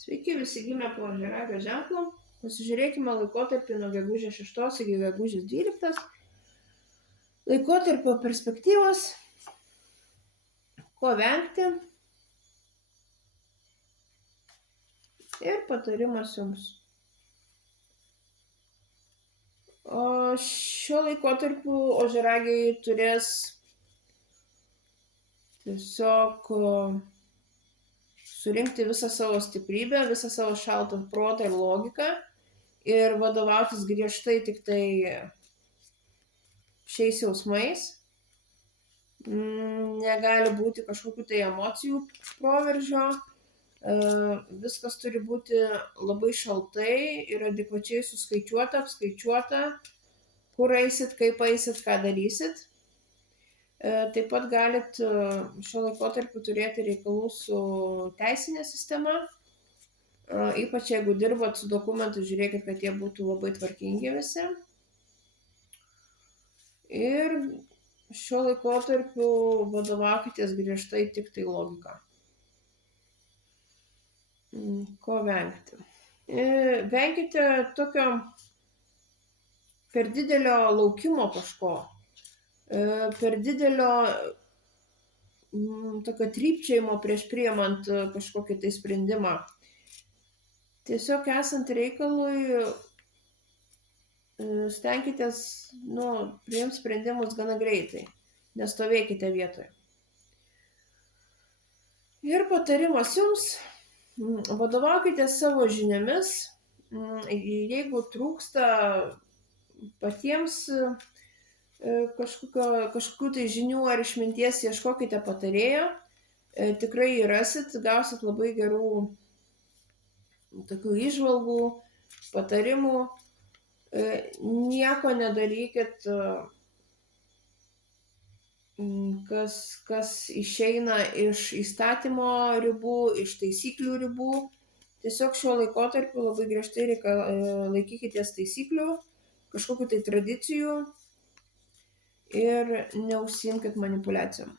Sveiki visi gimę po ožiaragio ženklu. Pasižiūrėkime laikotarpį nuo gegužės 6 iki gegužės 12. Laikotarpio perspektyvos, ko vengti ir patarimas jums. O šiuo laikotarpiu ožiaragiai turės tiesiog surinkti visą savo stiprybę, visą savo šaltą protą ir logiką ir vadovautis griežtai tik tai šiais jausmais. Negali būti kažkokių tai emocijų proveržio. Viskas turi būti labai šaltai ir adekvačiai suskaičiuota, apskaičiuota, kur eisit, kaip eisit, ką darysit. Taip pat galit šio laikotarpiu turėti reikalų su teisinė sistema. Ypač jeigu dirbat su dokumentu, žiūrėkit, kad jie būtų labai tvarkingi visi. Ir šio laikotarpiu vadovaukitės griežtai tik tai logiką. Ko vengti? Venkite tokio per didelio laukimo kažko, per didelio tokio trypčiojimo prieš priimant kažkokį tai sprendimą. Tiesiog esant reikalui stenkitės priimti sprendimus gana greitai, nestovėkite vietoje. Ir patarimas jums, vadovaukite savo žiniomis, jeigu trūksta patiems kažkokių tai žinių ar išminties, ieškokite patarėjo, tikrai jį rasit, gausit labai gerų tokių įžvalgų, patarimų. Nieko nedarykit, kas išeina iš įstatymo ribų, iš taisyklių ribų. Tiesiog šiuo laikotarpiu labai griežtai laikykitės taisyklių, kažkokių tai tradicijų ir neužsiimkit manipuliacijom.